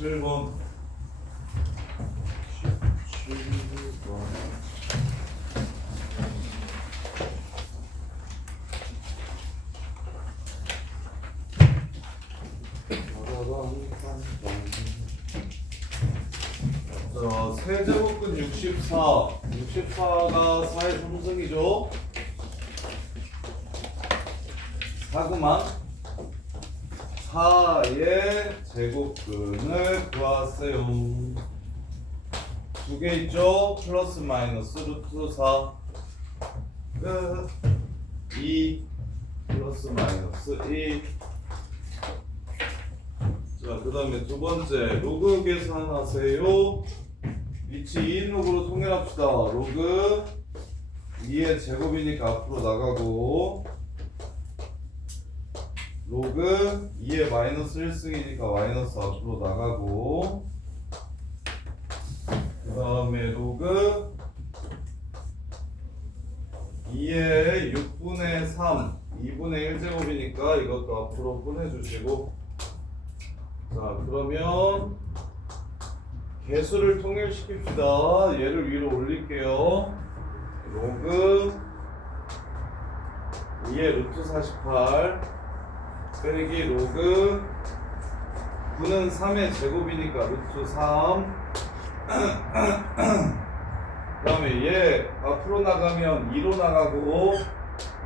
17번. 17번. 자, 세제곱근 64. 64가 4의 3승이죠. 4구만 4의 제곱근을 구하세요. 두 개 있죠? 플러스 마이너스 루트 4 끝. 2 플러스 마이너스 2. 자, 그 다음에 두 번째 로그 계산하세요. 위치 2인록으로 통일합시다. 로그 2의 제곱이니까 앞으로 나가고, 로그 2의 마이너스 1승이니까 마이너스 앞으로 나가고, 그 다음에 로그 2의 6분의 3 2분의 1제곱이니까 이것도 앞으로 보내주시고. 자, 그러면 개수를 통일시킵시다. 얘를 위로 올릴게요. 로그 2의 루트 48 빼기 로그 9는 3의 제곱이니까 루트 3. 그 다음에 얘 앞으로 나가면 2로 나가고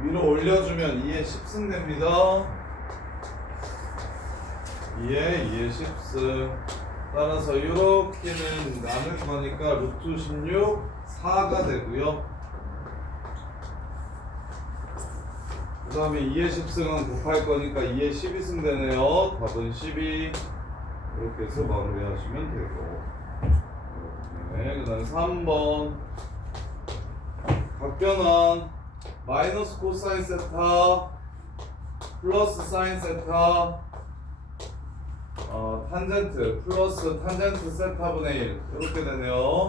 위로 올려주면 2의 10승 됩니다. 2의 10승. 따라서 이렇게는 나눌 거니까 루트 16 4가 되고요. 그 다음에 2의 10승은 곱할 거니까 2의 12승 되네요. 답은 12. 이렇게 해서 마무리하시면 되고. 네, 그 다음에 3번 각변환 마이너스 코사인 세타 플러스 사인 세타 탄젠트 플러스 탄젠트 세타분의 1 이렇게 되네요.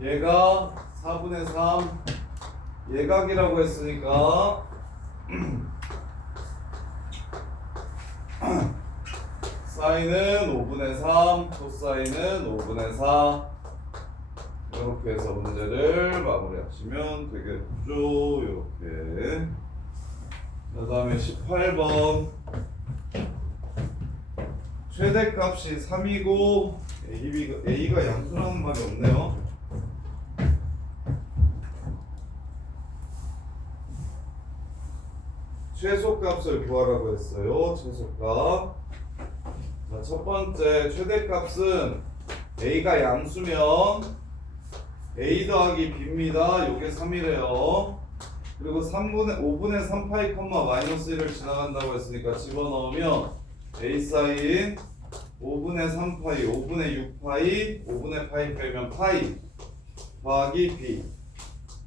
얘가 4분의 3 예각이라고 했으니까 사인은 5분의 3 코사인은 5분의 4 이렇게 해서 문제를 마무리하시면 되겠죠. 이렇게. 그 다음에 18번 최대값이 3이고 A가 양수라는 말이 없네요. 최소값을 구하라고 했어요. 최소값. 자, 첫 번째 최대값은 A가 양수면 A 더하기 B입니다. 요게 3이래요. 그리고 5분의 3파이 컴마 마이너스 1을 지나간다고 했으니까 집어넣으면 A 사인 5분의 3파이 5분의 6파이 5분의 파이 빼면 파이 더하기 B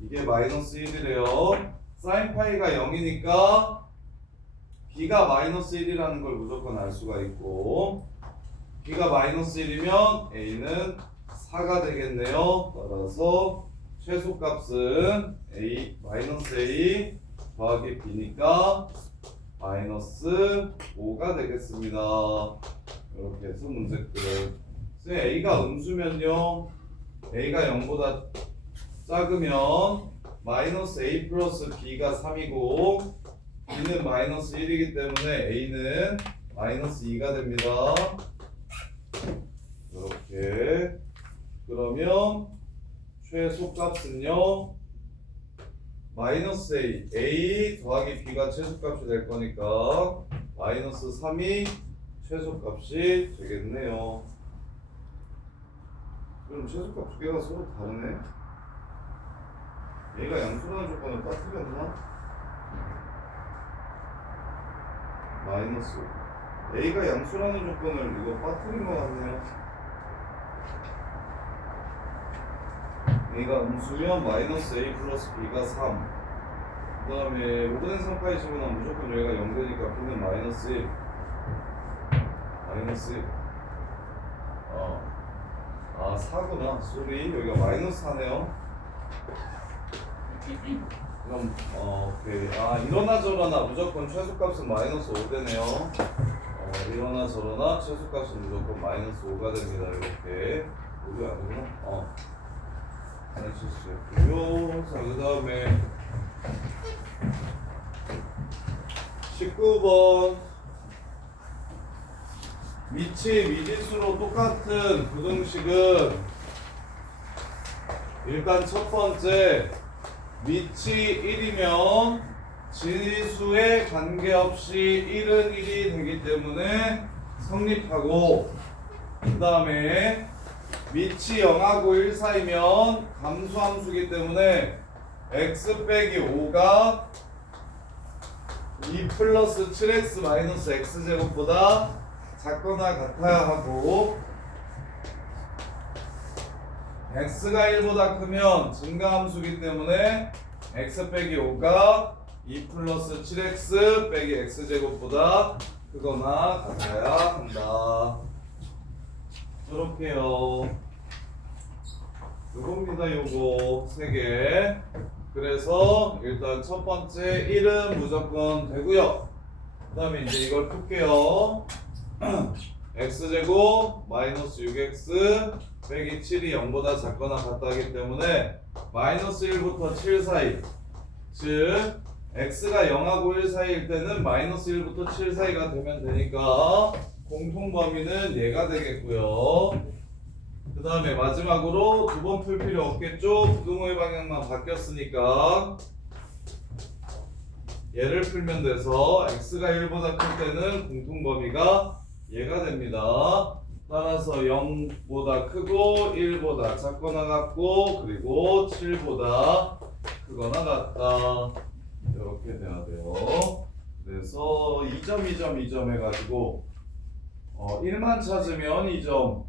이게 마이너스 1이래요. 사인 파이가 0이니까 B가 마이너스 1이라는 걸 무조건 알 수가 있고, B가 마이너스 1이면 A는 4가 되겠네요. 따라서 최소값은 A 마이너스 A 더하기 B니까 마이너스 5가 되겠습니다. 이렇게 해서 문제 끝. A가 음수면요, A가 0보다 작으면 마이너스 A 플러스 B가 3이고 B는 마이너스 1이기 때문에 A는 마이너스 2가 됩니다. 이렇게. 그러면 최소값은요 마이너스 A 더하기 B가 최소값이 될 거니까 마이너스 3이 최소값이 되겠네요. 그럼 최소값 두 개가 서로 다르네. 얘가 양수라는 조건을 빠뜨렸나? 마이너스 A가 양수라는 조건을 이거 빠뜨린 것 같네요. A가 음수면 마이너스 A 플러스 B가 3. 그 다음에 5분의 3파이 집어넣으면 무조건 여기가 0 되니까 B는 마이너스 1. 마이너스 1. 4구나. 쏘리. 여기가 마이너스 4네요. 그럼 오케이. 이러나 저러나 무조건 최소값은 마이너스 5 되네요. 이러나 저러나 최소값은 무조건 마이너스 5가 됩니다. 이렇게. 5가 아니구나. 하나 실수였고요. 자, 그 다음에 19번 미치 미지수로 똑같은 부등식은 일단 첫 번째 미치 1이면 지수에 관계없이 1은 1이 되기 때문에 성립하고, 그 다음에 미치 0하고 1 사이면 감수함수기 때문에 x 빼기 5가 2 플러스 7x 마이너스 x제곱보다 작거나 같아야 하고, x가 1보다 크면 증가함수기 때문에 x 빼기 5가 2 플러스 7x 빼기 x제곱보다 크거나 같아야 한다. 이렇게요. 요겁니다. 요거 3개. 그래서 일단 첫 번째 1은 무조건 되고요. 그 다음에 이제 이걸 풀게요. x제곱 마이너스 6x 빼기 7이 0보다 작거나 같다기 때문에 마이너스 1부터 7 사이, 즉 x가 0하고 1 사이일 때는 마이너스 1부터 7 사이가 되면 되니까 공통범위는 얘가 되겠고요. 그 다음에 마지막으로 두 번 풀 필요 없겠죠? 부등호의 방향만 바뀌었으니까 얘를 풀면 돼서 x가 1보다 클 때는 공통범위가 얘가 됩니다. 따라서 0보다 크고 1보다 작거나 같고 그리고 7보다 크거나 같다. 이렇게 돼야 돼요. 그래서 2점 2점 2점 해가지고 1만 찾으면 2점,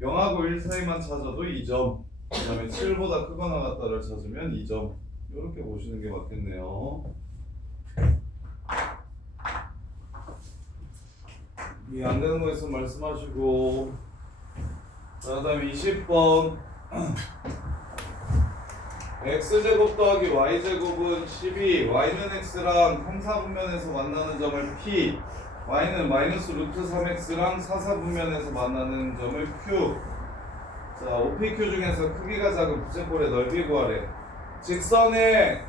0하고 1 사이만 찾아도 2점, 그 다음에 7보다 크거나 같다를 찾으면 2점. 이렇게 보시는 게 맞겠네요. 이해 안 되는 거 있으면 말씀하시고. 자, 그 다음에 20번 x제곱 더하기 y제곱은 12, y는 x랑 3, 4분면에서 만나는 점을 p, y는 마이너스 루트 3x랑 4, 4분면에서 만나는 점을 q. 자, OPQ 중에서 크기가 작은 부채꼴의 넓이 구하래. 직선의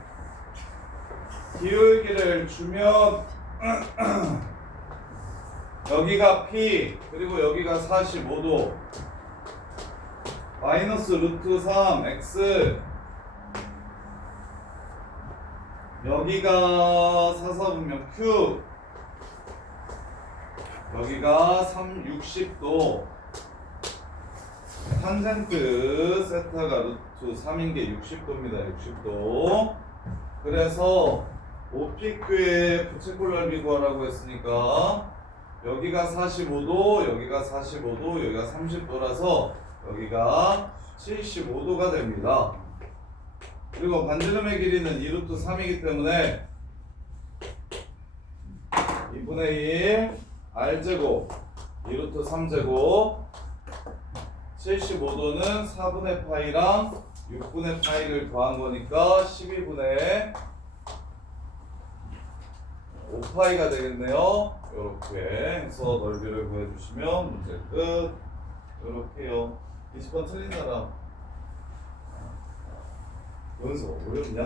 기울기를 주면 여기가 p, 그리고 여기가 45도, 마이너스 루트 3x, 여기가 4, 4분면 q, 여기가 60도, 탄젠트 세타가 루트 3인 게 60도입니다. 60도. 그래서 OPQ의 부채꼴 넓이 구하라고 했으니까 여기가 45도, 여기가 45도, 여기가 30도라서 여기가 75도가 됩니다. 그리고 반지름의 길이는 2루트 3이기 때문에 2분의 1 r제곱 2루트 3제곱 75도는 4분의 파이랑 6분의 파이를 더한 거니까 12분의 5파이가 되겠네요. 이렇게 해서 넓이를 구해주시면 문제 끝. 이렇게요. 20번 틀린 사람. 여기서 어렵냐?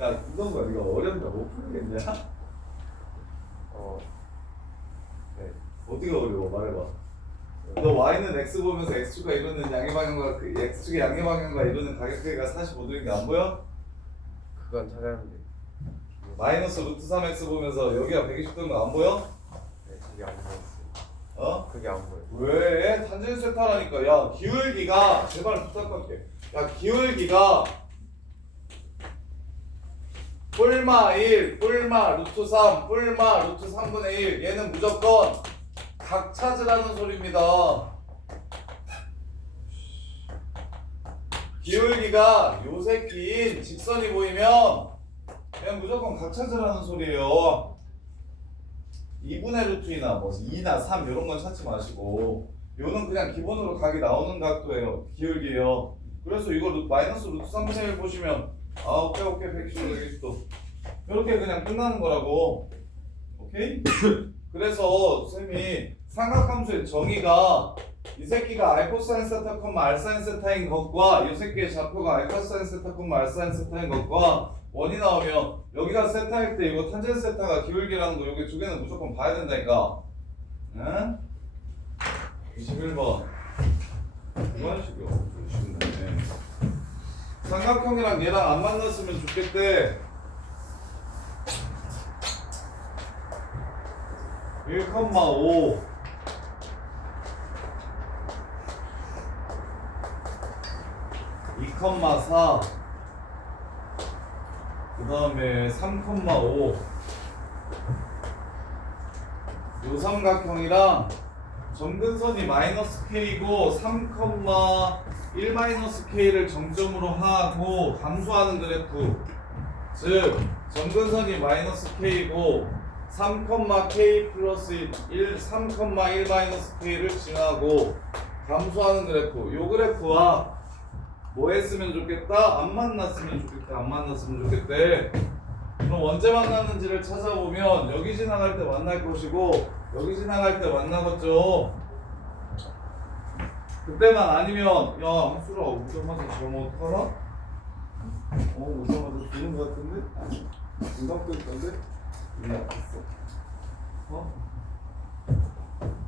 야, 이동가 네가 어렵냐? 못 풀겠냐? 네. 어떻게 어려워? 말해봐. 너 y는 x 보면서 x축과 이루는 양의 방향과 그 x축의 양의 방향과 이루는 가격대가 45도인 게 안 보여? 그건 찾았는데. 마이너스 루트 3x 보면서 여기가 120도인 거 안 보여? 네, 그게 안 보였어요. 그게 안 보여. 왜? 탄젠트 세타라니까. 야, 기울기가 제발 부탁할게. 야, 기울기가 뿔마 1, 뿔마 루트 3, 뿔마 루트 3분의 1. 얘는 무조건 각 찾으라는 소리입니다. 기울기가 요 새끼인 직선이 보이면 얘는 무조건 각 찾으라는 소리예요. 2분의 루트 2나 뭐 2나 3 이런 건 찾지 마시고 요는 그냥 기본으로 각이 나오는 각도예요. 기울기예요. 그래서 이거 마이너스 루트 3분의 1 보시면 오케이 120도 120도 이렇게 그냥 끝나는 거라고. 오케이? 그래서 쌤이 삼각함수의 정의가 이 새끼가 알코사인 세타 콤마 알사인 세타인 것과 이 새끼의 좌표가 알카사인 세타 콤마 알사인 세타인 것과 원이 나오면 여기가 세타일 때 이거 탄젠 세타가 기울기라는 거 여기 두 개는 무조건 봐야 된다니까. 응? 21번 이런 식이요. 쉽네. 삼각형이랑 얘랑 안 만났으면 좋겠대. 1,5 2,4 그 다음에 3,5 요 삼각형이랑 점근선이 마이너스 K이고 3,1 마이너스 K를 정점으로 하고 감소하는 그래프 즉 점근선이 마이너스 K이고 3,K 플러스 1, 3,1 마이너스 K를 지나고 감소하는 그래프 요 그래프와 뭐 했으면 좋겠다? 안 만났으면 좋겠다. 안 만났으면 좋겠대. 그럼 언제 만났는지를 찾아보면 여기 지나갈 때 만날 것이고 여기 지나갈 때 만나겠죠. 그때만 아니면 야 한수라 오자마자 저뭐 어떡하나? 오자마자 죽는 것 같은데? 금방 뜰 건데? 눈이 아팠어.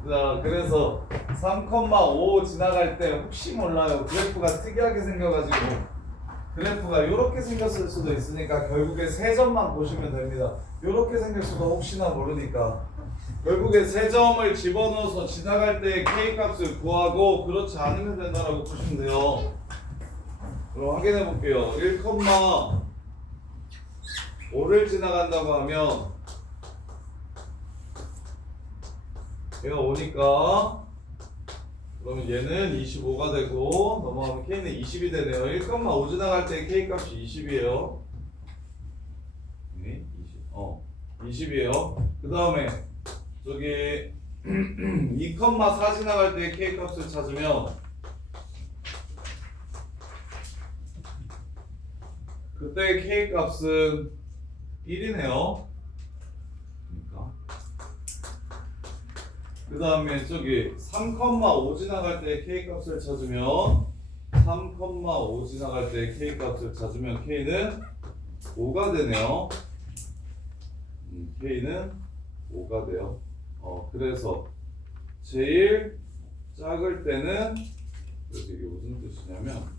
자 그래서 3,5 지나갈 때 혹시 몰라요. 그래프가 특이하게 생겨가지고 그래프가 이렇게 생겼을 수도 있으니까 결국에 세 점만 보시면 됩니다. 이렇게 생길 수도 혹시나 모르니까 결국에 세 점을 집어넣어서 지나갈 때 K 값을 구하고 그렇지 않으면 된다라고 보시면 돼요. 그럼 확인해 볼게요. 1,5를 지나간다고 하면 얘가 오니까 그러면 얘는 25가 되고 넘어가면 K는 20이 되네요. 1,5 지나갈 때 K 값이 20이에요. 네, 20. 20이에요. 그 다음에 저기 2,4 지나갈 때 K 값을 찾으면 그때 K 값은 1이네요. 그 다음에 저기 3,5 지나갈 때 K 값을 찾으면 3,5 지나갈 때 K 값을 찾으면 K는 5가 되네요. K는 5가 돼요. 그래서 제일 작을 때는 그래서 이게 무슨 뜻이냐면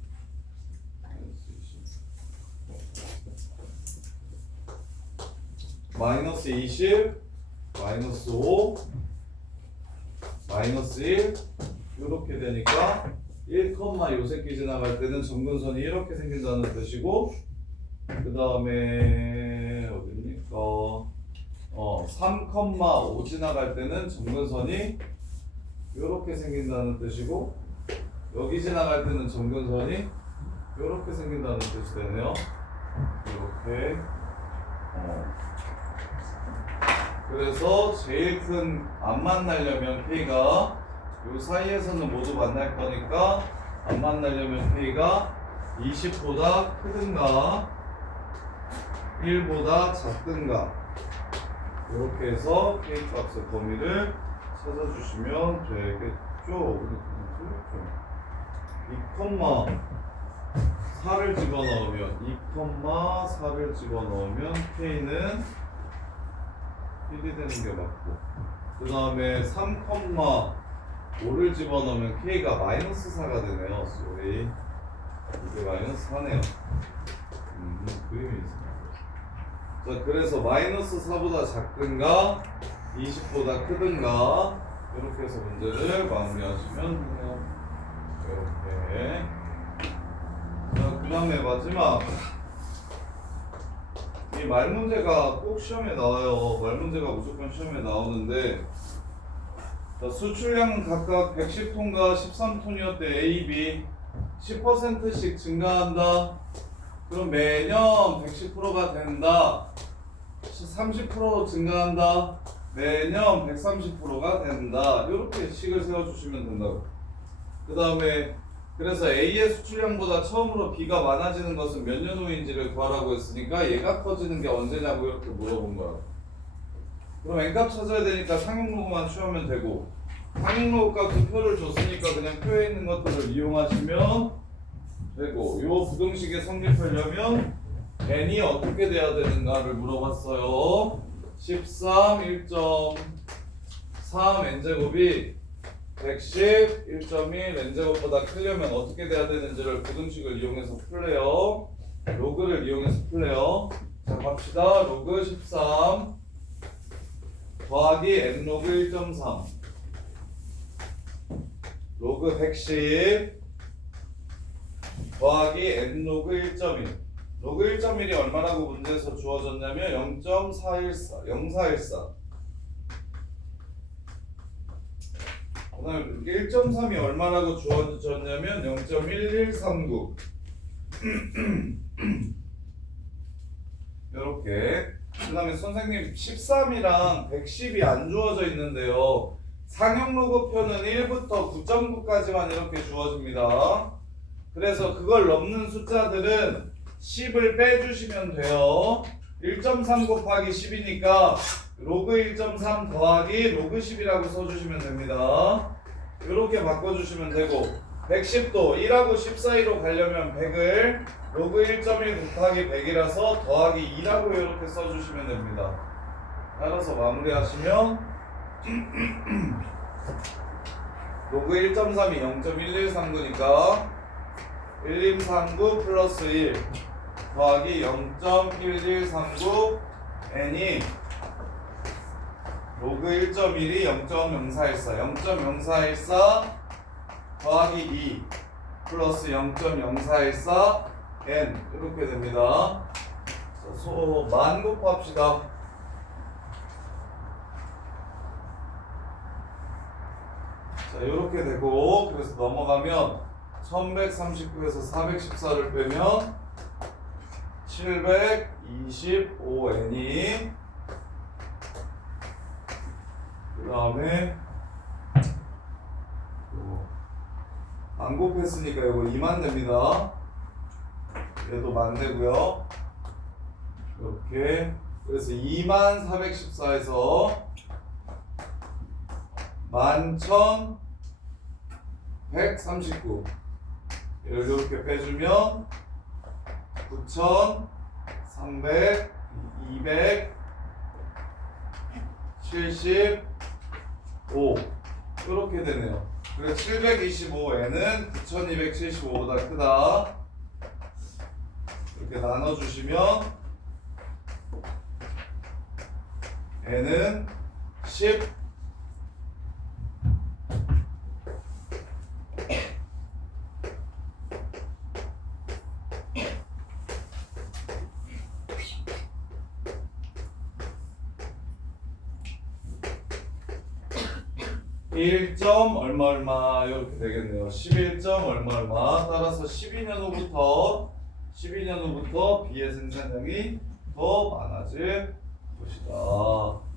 마이너스 20 마이너스 5 마이너스 1 이렇게 되니까 1, 요 새끼 지나갈 때는 점근선이 이렇게 생긴다는 뜻이고 그 다음에 어딥니까 3,5 지나갈 때는 점근선이 이렇게 생긴다는 뜻이고 여기 지나갈 때는 점근선이 이렇게 생긴다는 뜻이 되네요. 이렇게 그래서 제일 큰 안 만나려면 K가 요 사이에서는 모두 만날 거니까 안 만나려면 K가 20보다 크든가 1보다 작든가 이렇게 해서 K 값의 범위를 찾아주시면 되겠죠. 2,4를 집어넣으면 2,4를 집어넣으면 K는 1이 되는 게 맞고 그 다음에 3,5를 집어넣으면 K가 마이너스 4가 되네요. 쏘리 이게 마이너스 4네요. 그림이 있습니다. 자 그래서 마이너스 4보다 작든가 20보다 크든가 이렇게 해서 문제를 마무리하시면 돼요. 이렇게 자 그 다음에 마지막 이 말 문제가 꼭 시험에 나와요. 말 문제가 무조건 시험에 나오는데 자, 수출량은 각각 110톤과 13톤이었대. A, B 10%씩 증가한다. 그럼 매년 110%가 된다. 30% 증가한다. 매년 130%가 된다. 이렇게 식을 세워주시면 된다고. 그 다음에 그래서 A의 수출량보다 처음으로 B가 많아지는 것은 몇 년 후인지를 구하라고 했으니까 얘가 커지는 게 언제냐고 이렇게 물어본 거야. 그럼 n값 찾아야 되니까 상용로그만 취하면 되고 상용로그 값은 표를 줬으니까 그냥 표에 있는 것들을 이용하시면 되고 요 부등식에 성립하려면 n이 어떻게 돼야 되는가를 물어봤어요. 13 1.3 n제곱이 110 1.1 n제곱보다 크려면 어떻게 돼야 되는지를 부등식을 이용해서 풀래요. 로그를 이용해서 풀래요. 자 갑시다. 로그 13 더하기 n로그 1.3 로그 110 더하기 n로그 1.1 로그 1.1이 얼마라고 문제에서 주어졌냐면 0.414 0414 그 다음에 1.3이 얼마라고 주어졌냐면 0.1139 이렇게 그 다음에 선생님 13이랑 110이 안 주어져 있는데요 상용로그표는 1부터 9.9까지만 이렇게 주어집니다. 그래서 그걸 넘는 숫자들은 10을 빼주시면 돼요. 1.3 곱하기 10이니까 로그 1.3 더하기 로그 10이라고 써주시면 됩니다. 이렇게 바꿔주시면 되고 110도 1하고 10 사이로 가려면 100을 로그 1.1 곱하기 100이라서 더하기 2라고 이렇게 써주시면 됩니다. 따라서 마무리하시면 로그 1.3이 0.1139니까 1139 플러스 1 더하기 0.1139 n이 로그 1.1이 0.0414 0.0414 더하기 2 플러스 0.0414 n 이렇게 됩니다. 자, 만 곱합시다. 자 이렇게 되고 그래서 넘어가면 1139에서 414를 빼면 725n이 그 다음에 안 곱했으니까 이거 2만 됩니다. 얘도 만 되고요. 이렇게 그래서 2만 414에서 11,139 이렇게 빼주면 9,300 275 이렇게 되네요. 그래서 725n은 9,275보다 크다. 이렇게 나눠주시면 n은 10 1점 얼마 얼마 이렇게 되겠네요. 11점 얼마 얼마 따라서 12년 후부터 B의 생산량이 더 많아질 것이다.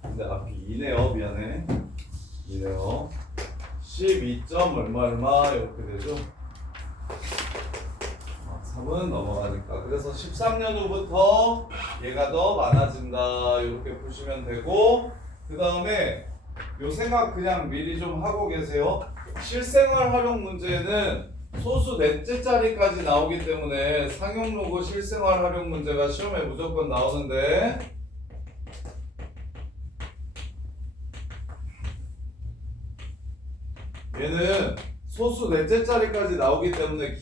근데 앞이 2네요. 미안해. 2네요. 12점 얼마 얼마 이렇게 되죠. 3은 넘어가니까 그래서 13년 후부터 얘가 더 많아진다 이렇게 보시면 되고 그 다음에 요 생각 그냥 미리 좀 하고 계세요. 실생활 활용 문제는 소수 넷째 자리까지 나오기 때문에 상용로그 실생활 활용 문제가 시험에 무조건 나오는데 얘는 소수 넷째 자리까지 나오기 때문에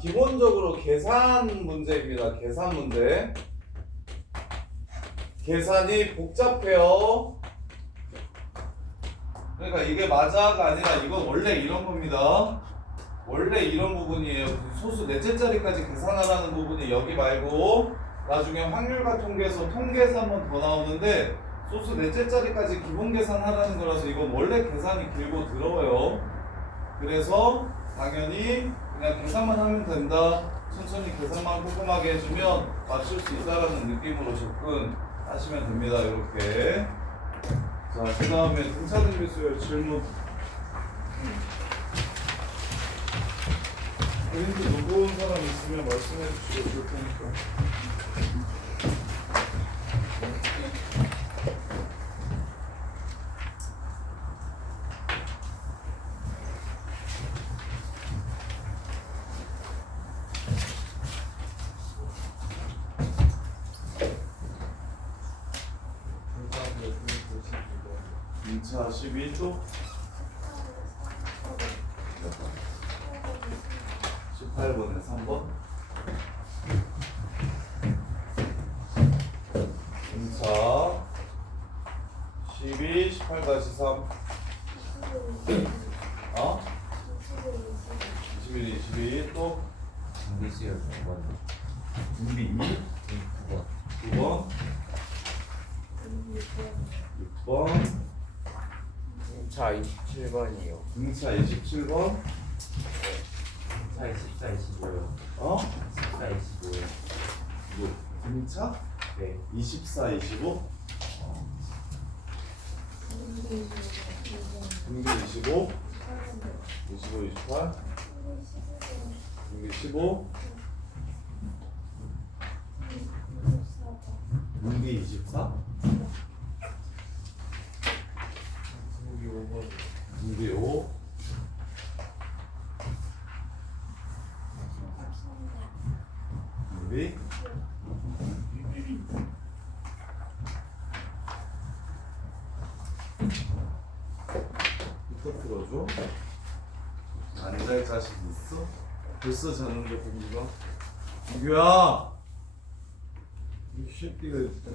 기본적으로 계산 문제입니다. 계산 문제. 계산이 복잡해요. 그러니까 이게 맞아가 아니라 이건 원래 이런 겁니다. 원래 이런 부분이에요. 소수 넷째 자리까지 계산하라는 부분이 여기 말고 나중에 확률과 통계에서 통계에서 한 번 더 나오는데 소수 넷째 자리까지 기본 계산하라는 거라서 이건 원래 계산이 길고 더러워요. 그래서 당연히 그냥 계산만 하면 된다. 천천히 계산만 꼼꼼하게 해주면 맞출 수 있다라는 느낌으로 접근하시면 됩니다. 이렇게. 자, 그 다음에 등차등 비수열 질문. 그림도 무거운 사람 있으면 말씀해 주시고 줄 테니까. 등차 12또 18번에 3번 등차 12 18-3 어? 21 22 또 준비수열 9번. 준비 2 9번. 9번 6번 차 27번이요. 등차 27번 14, 14, 25요. 어? 14, 25요. 뭐 등차? 네. 24 25 등기 25 25 28 등기 15 등기 24 여기 5번. 등기 5 등기 이거 풀어줘. 안 잘 자신 있어? 벌써 자는데 공부가? 이규야! 이 새끼가 진짜.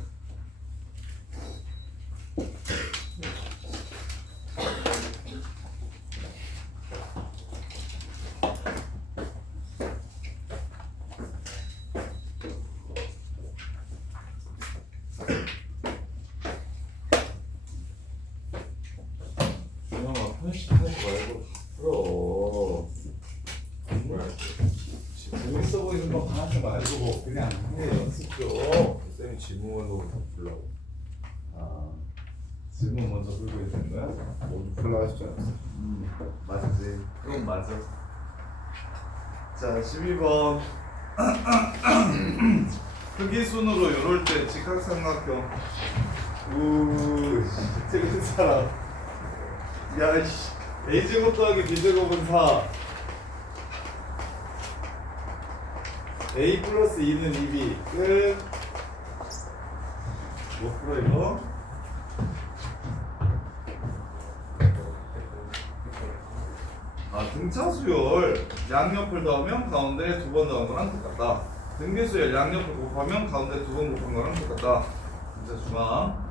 준영아 편식하지 말고 풀어. 뭐야? 재밌어 보이는 거 하지 말고 그냥 해 연습 좀. 쌤이 지문만 보고 다 풀라고. 아, 질문 먼저 풀고 있는 거야? 모두 풀라 하시지 않았어? 맞지. 그건 맞아. 자, 12번. 크기 순으로 요럴 때 직각삼각형. 틀린 사람. 야, 이씨. A제곱 더하기 B제곱은 4. A 플러스 2는 2B. 끝. 뭐 풀어, 이거? 아, 등차 수열 양옆을 더하면 가운데 두 번 더한 거랑 똑같다. 등비 수열 양옆을 곱하면 가운데 두 번 곱한 거랑 똑같다. 등차 중앙.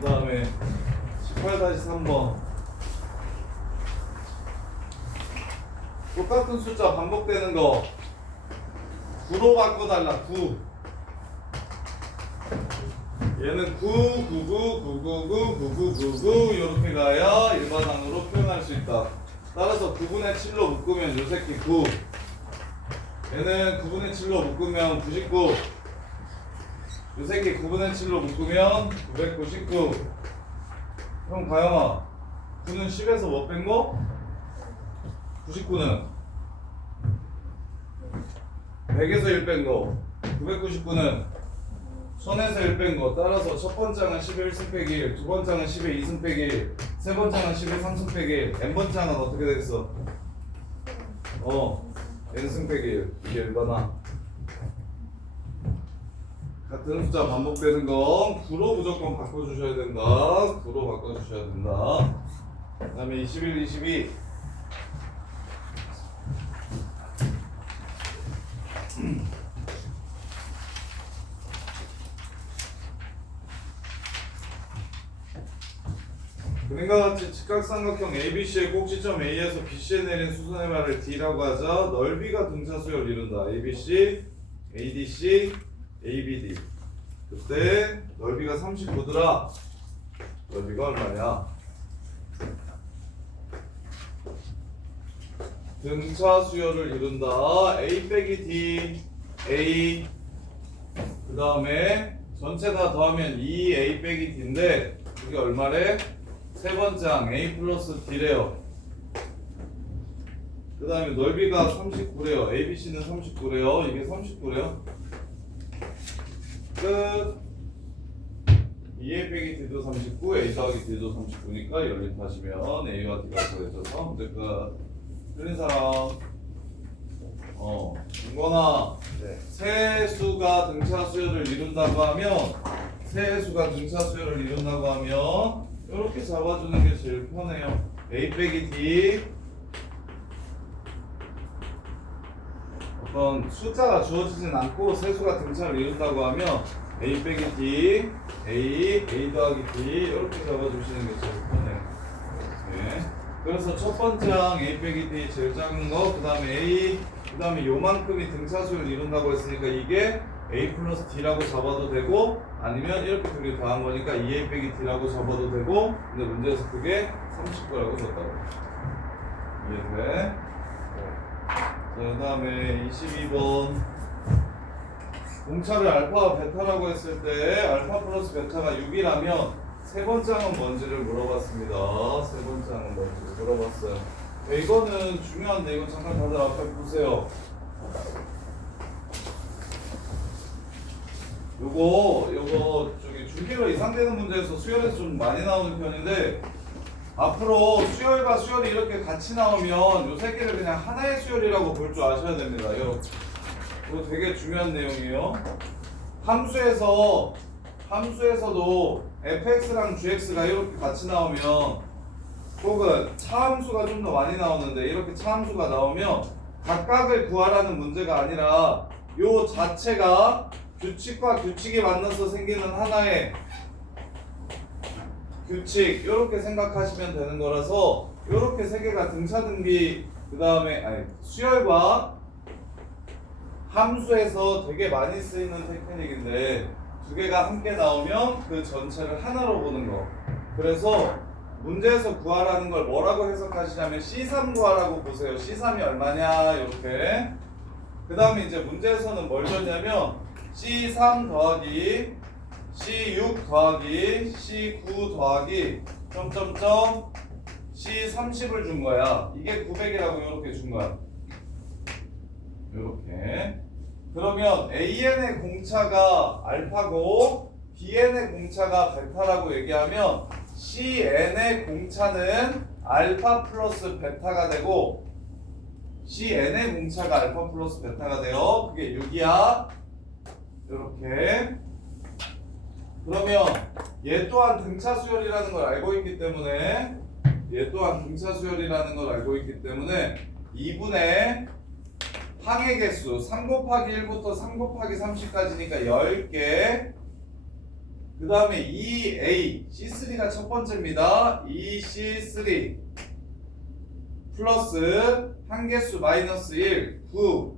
그 다음에 18-3번. 똑같은 숫자 반복되는 거 9로 바꿔달라. 9. 얘는 9, 99, 999, 9999 이렇게 가야 일반항으로 표현할 수 있다. 따라서 9분의 7로 묶으면 요 새끼 9. 얘는 9분의 7로 묶으면 99. 요 새끼 9분의 7로 묶으면 999. 형 가영아, 9는 10에서 뭐 뺀 거? 99는 100에서 1 뺀 거. 999는 1000에서 1 뺀 거. 따라서 첫 번째는 10의 1승 빼기 1, 두 번째는 10의 2승 빼기 1, 세 번째는 10의 3승 빼기 1, n번째는 어떻게 되겠어? n승 빼기 1. 이게 일반항. 같은 숫자 반복되는 건 9로 무조건 바꿔주셔야 된다. 9로 바꿔주셔야 된다. 그 다음에 21, 22. 그림과 같이 직각삼각형 ABC의 꼭지점 A에서 BC에 내린 수선의 말을 D라고 하자. 넓이가 등차수열을 이룬다. ABC, ADC, ABD. 그때 넓이가 39더라. 넓이가 얼마냐? 등차수열을 이룬다. A 빼기 D, A. 그 다음에 전체 다 더하면 2A 빼기 D인데 이게 얼마래? 세 번째 항 A 플러스 D래요. 그 다음에 넓이가 39래요. ABC는 39래요. 이게 39래요. 끝. 2A 빼기 D도 39, A 더하기 D도 39니까 연립하시면 A와 D가 더해져서 문제 끝. 틀린 사람. 윤건아. 네. 세 수가 등차 수열을 이룬다고 하면 세 세수가 등차 수열을 이룬다고 하면 이렇게 잡아주는 게 제일 편해요. A 빼기 D 어떤 숫자가 주어지진 않고 세수가 등차를 이룬다고 하면 A 빼기 D A 더하기 D 이렇게 잡아주시는 게 제일 편해요. 네. 그래서 첫 번째 항 A 빼기 D 제일 작은 거, 그 다음에 A, 그 다음에 요만큼이 등차수를 이룬다고 했으니까 이게 A 플러스 D라고 잡아도 되고, 아니면 이렇게 두 개 더한 거니까 2A 빼기 D라고 잡아도 되고, 근데 문제에서 그게 30거라고 줬다고. 이해돼? 자, 그 다음에 22번. 공차를 알파와 베타라고 했을 때 알파 플러스 베타가 6이라면 세 번째 항은 뭔지를 물어봤습니다. 세 번째 항은 뭔지를 물어봤어요. 이거는 중요한데 이거 잠깐 다들 앞에 보세요. 요거 저기 중기로 이상되는 문제에서 수열에서 좀 많이 나오는 편인데, 앞으로 수열과 수열이 이렇게 같이 나오면 요 세 개를 그냥 하나의 수열이라고 볼 줄 아셔야 됩니다. 이거 되게 중요한 내용이에요. 함수에서도 fx랑 gx가 이렇게 같이 나오면, 혹은 차함수가 좀 더 많이 나오는데 이렇게 차함수가 나오면 각각을 구하라는 문제가 아니라 요 자체가 규칙과 규칙이 만나서 생기는 하나의 규칙, 이렇게 생각하시면 되는 거라서, 이렇게 세 개가 등차등비, 그 다음에 수열과 함수에서 되게 많이 쓰이는 테크닉인데, 두 개가 함께 나오면 그 전체를 하나로 보는 거. 그래서 문제에서 구하라는 걸 뭐라고 해석하시냐면 C3 구하라고 보세요. C3이 얼마냐 이렇게. 그 다음에 이제 문제에서는 뭘 줬냐면 C3 더하기 C6 더하기 C9 더하기 점점점 C30을 준 거야. 이게 900이라고 이렇게 준 거야. 이렇게. 그러면 AN의 공차가 알파고 BN의 공차가 베타라고 얘기하면 CN의 공차는 알파 플러스 베타가 되고, CN의 공차가 알파 플러스 베타가 돼요. 그게 6이야. 이렇게. 그러면 얘 또한 등차 수열이라는 걸 알고 있기 때문에, 2분의 항의 개수 3 곱하기 1부터 3 곱하기 30까지니까 10개. 그 다음에 2A C3가 첫 번째입니다. 2C3 플러스 항개수 마이너스 1 9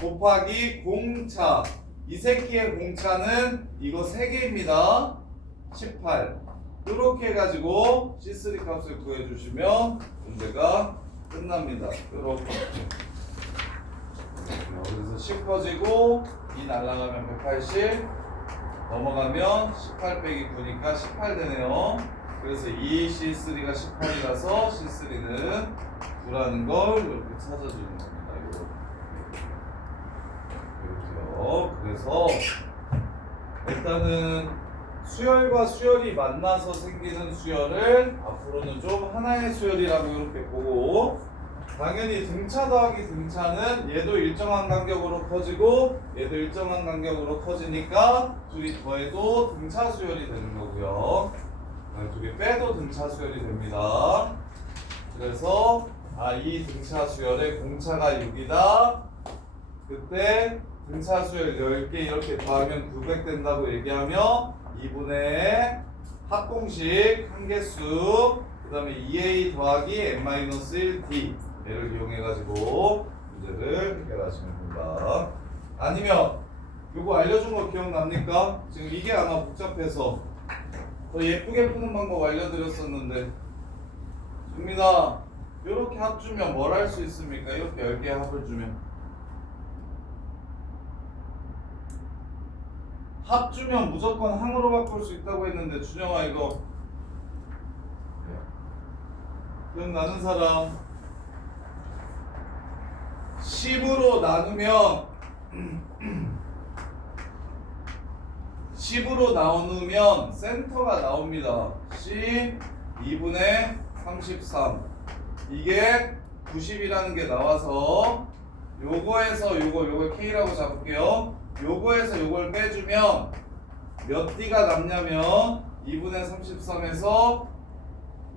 곱하기 공차, 이 새끼의 공차는 이거 3개입니다. 18. 이렇게 해가지고 C3 값을 구해주시면 문제가 끝납니다. 이렇게. 그래서 10 커지고 2 날라가면 180, 넘어가면 18 빼기 9니까 18 되네요. 그래서 2C3가 18이라서 C3는 9라는 걸 이렇게 찾아주는 겁니다. 이렇게요. 그래서 일단은 수열과 수열이 만나서 생기는 수열을 앞으로는 좀 하나의 수열이라고 이렇게 보고, 당연히 등차 더하기 등차는 얘도 일정한 간격으로 커지고 얘도 일정한 간격으로 커지니까 둘이 더해도 등차 수열이 되는 거고요. 두 개 빼도 등차 수열이 됩니다. 그래서 이 등차 수열의 공차가 6이다. 그때 등차 수열 10개 이렇게 더하면 900 된다고 얘기하면 2분의 합공식 한개수, 그 다음에 2a 더하기 n-1d 얘를 이용해가지고 문제를 해결하시면 됩니다. 아니면 요거 알려준 거 기억납니까? 지금 이게 아마 복잡해서 더 예쁘게 푸는 방법 알려드렸었는데, 준민아 요렇게 합 주면 뭘 할 수 있습니까? 이렇게 10개 합을 주면 합 주면 무조건 항으로 바꿀 수 있다고 했는데, 준영아 이거 기억나는 사람? 10으로 나누면 센터가 나옵니다. C 2분의 33. 이게 90이라는 게 나와서 요거에서 요걸 K라고 잡을게요. 요거에서 요걸 빼주면 몇 D가 남냐면 2분의 33에서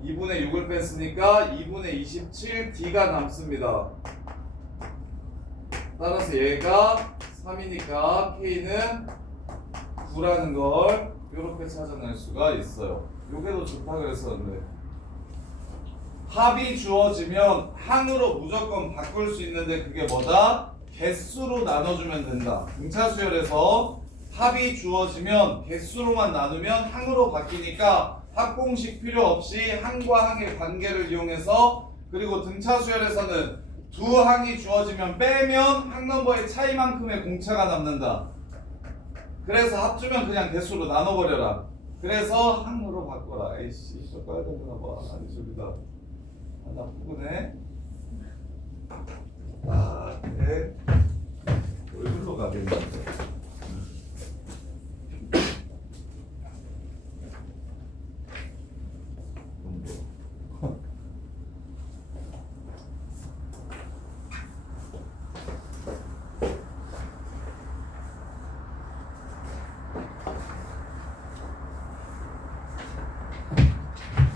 2분의 6을 뺐으니까 2분의 27D가 남습니다. 따라서 얘가 3이니까 K는 9라는 걸 이렇게 찾아낼 수가 있어요. 요게도 좋다 그랬었는데 합이 주어지면 항으로 무조건 바꿀 수 있는데 그게 뭐다? 개수로 나눠주면 된다. 등차수열에서 합이 주어지면 개수로만 나누면 항으로 바뀌니까 합공식 필요 없이 항과 항의 관계를 이용해서 그리고 등차수열에서는 두 항이 주어지면 빼면 항 넘버의 차이만큼의 공차가 남는다. 그래서 합주면 그냥 개수로 나눠버려라. 그래서 항으로 바꿔라. 에이씨 이거 꺼야 되나 봐. 아니 저기다 하나 푸근해. 아 네. 얼굴로 가겠는데.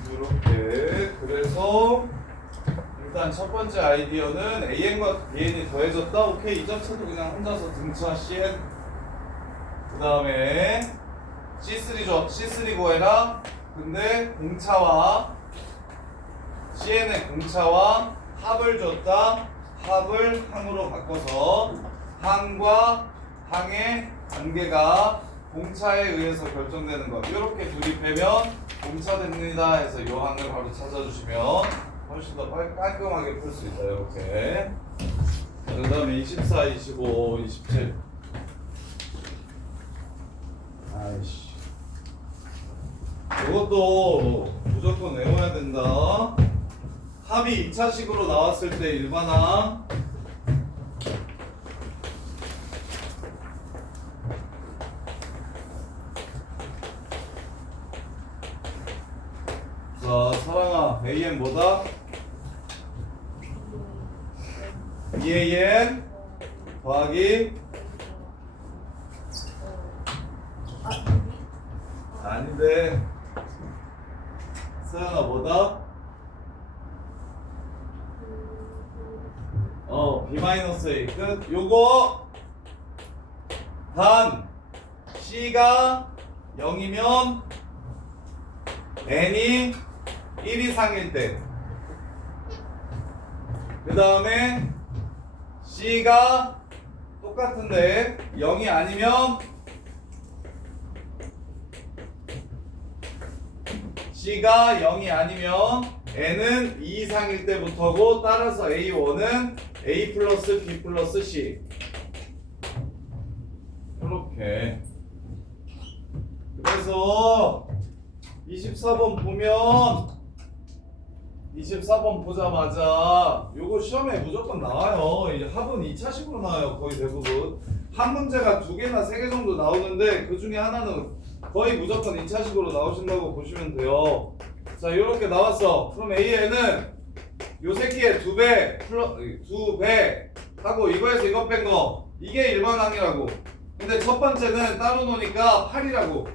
이렇게 그래서 일단 첫 번째 아이디어는 AN과 BN이 더해졌다. 오케이 이 자체도 그냥 혼자서 등차 CN 그 다음에 C3 줘. C3 구해라. 근데 공차와 CN의 공차와 합을 줬다. 합을 항으로 바꿔서 항과 항의 관계가 공차에 의해서 결정되는 것 이렇게 둘이 빼면 공차 됩니다 해서 이 항을 바로 찾아주시면 훨씬 더 깔끔하게 풀 수 있다. 이렇게 그 다음에 24, 25, 27 아이씨 이것도 무조건 외워야 된다. 합이 2차식으로 나왔을 때 일반항 자 사랑아 AN 뭐다? 2AN 더하기 아닌데 서연아 뭐다? B-A 끝. 요거 단 C가 0이면 N이 1 이상일 때 그 다음에 C가 똑같은데 0이 아니면 C가 0이 아니면 N은 2 이상일 때부터고 따라서 A1은 A 플러스 B 플러스 C 이렇게. 그래서 24번 보면 24번 보자마자 요거 시험에 무조건 나와요. 이제 합은 2차식으로 나와요. 거의 대부분 한 문제가 2개나 3개 정도 나오는데 그 중에 하나는 거의 무조건 2차식으로 나오신다고 보시면 돼요. 자 이렇게 나왔어. 그럼 AN은 요 새끼의 2배 하고 이거에서 이거 뺀 거 이게 일반항이라고. 근데 첫 번째는 따로 노니까 8이라고.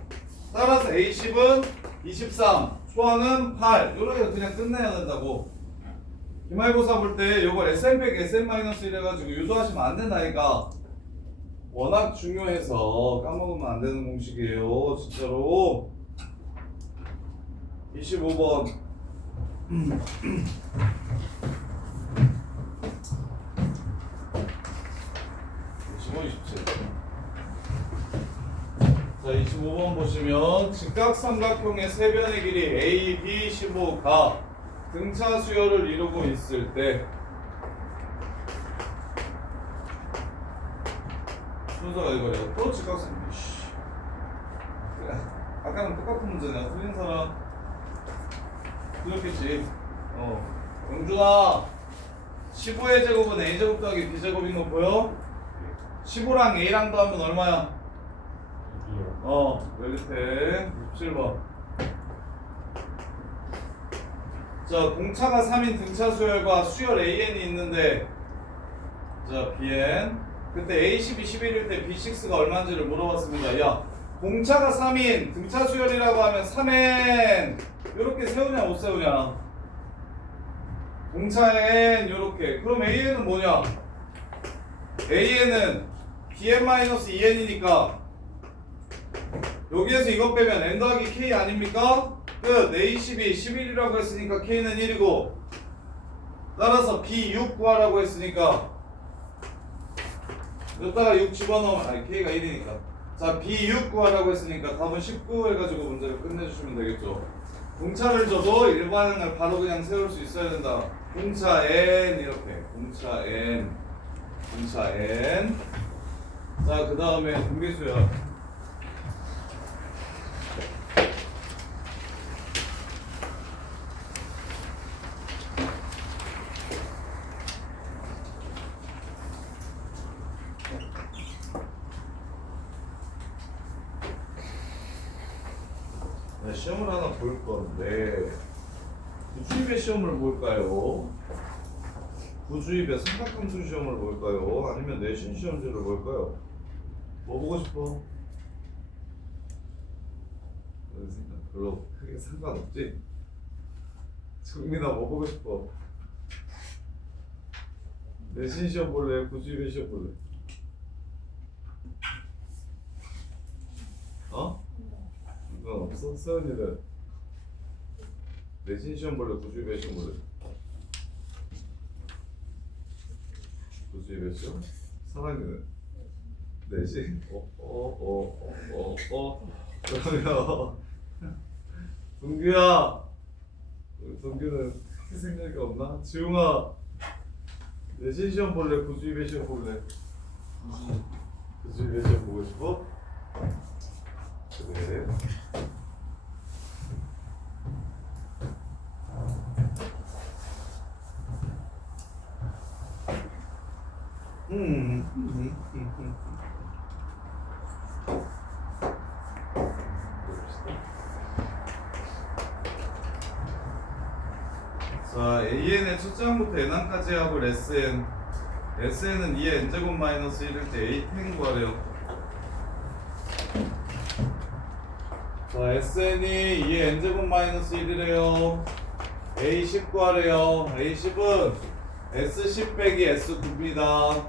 따라서 A10은 23, 초항은 8. 요렇게 그냥 끝내야 된다고. 기말고사 볼 때 요걸 SM100, SM-1 해가지고 유도하시면 안 된다니까. 워낙 중요해서 까먹으면 안 되는 공식이에요. 진짜로. 25번. 25, 27. 자, 25번 보시면 직각삼각형의 세변의 길이 A, B, 15가 등차 수열을 이루고 있을 때 순서가 이거래요. 또 직각삼각형. 그래. 아까는 똑같은 문제냐? 틀린 사람 그렇겠지. 영준아 15의 제곱은 A제곱 더하기 B제곱인 거 보여? 15랑 A랑 더하면 얼마야? 웰리텐 67번. 자 공차가 3인 등차 수열과 수열 AN이 있는데 자 BN 그때 A12, 11일 때 B6가 얼마인지를 물어봤습니다. 야 공차가 3인 등차 수열이라고 하면 3n 이렇게 세우냐 못 세우냐? 공차에 n 이렇게. 그럼 an은 뭐냐? an은 bn-2n이니까 여기에서 이것 빼면 n 더하기 k 아닙니까? 끝. a12 11이라고 했으니까 k는 1이고 따라서 b6 구하라고 했으니까 여기다가 6 집어넣으면 아니 k가 1이니까 자 b6 구하라고 했으니까 답은 19 해가지고 문제를 끝내주시면 되겠죠. 공차를 줘도 일반을 바로 그냥 세울 수 있어야 된다. 공차 n 이렇게 공차 n 자 그 다음에 등비수열 네, 시험을 하나 볼 건데 구주입의 시험을 볼까요? 구주입의 삼각함수 시험을 볼까요? 아니면 내신 시험지를 볼까요? 뭐 보고 싶어? 별로 크게 상관없지? 정민아 뭐 보고 싶어? 내신 시험 볼래? 구주입의 시험 볼래? 어? 이건 없어? 서연이는 내신 시험 볼래? 구주입의 시험 볼래? 구주입의 시험? 사랑이는 내신? 그러면 동규야 우리 동규는 크게 생각이 없나? 지웅아 내신 시험 볼래? 구주입의 시험 볼래? 구주입의 시험 보고 싶어? 그래. 자, AN의 첫 항부터 N항까지 하고 SN. SN은 2의 N제곱 마이너스 1일 때 A 텐 구하래요. 자, SN이 2의 N제곱 마이너스 1이래요. A10 구하래요. A10은 S10 빼기 S9입니다.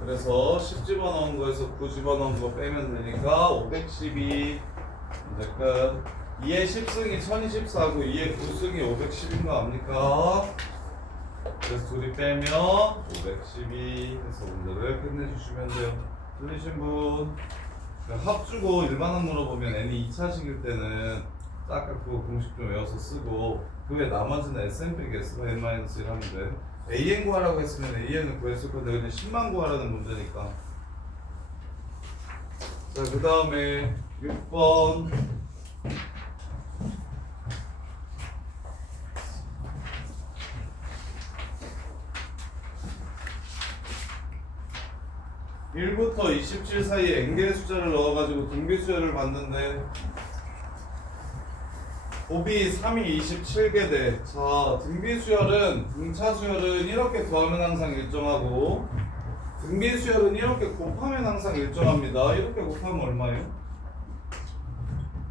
그래서 10 집어넣은 거에서 9 집어넣은 거 빼면 되니까 512. 이제 끝. 2의 10승이 1024고 2의 9승이 510인 거 압니까? 그래서 둘이 빼면 512 해서 문제를 끝내주시면 돼요. 틀리신 분? 합주고 일반항 물어보면 n이 2차식일 때는 아까 그거 공식 좀 외워서 쓰고 그 외 나머지는 SN 빼기 S가 n-1 하면 돼. AN 구하라고 했으면 AN을 구했을 건데 그냥 10만 구하라는 문제니까. 자, 그 다음에 6번. (1부터 27) 사이에 n개의 숫자를 넣어가지고 등비수열을 봤는데 곱이 3이 27개 돼. 자, 등비수열은 등차수열은 이렇게 더하면 항상 일정하고 등비수열은 이렇게 곱하면 항상 일정합니다. 이렇게 곱하면 얼마예요?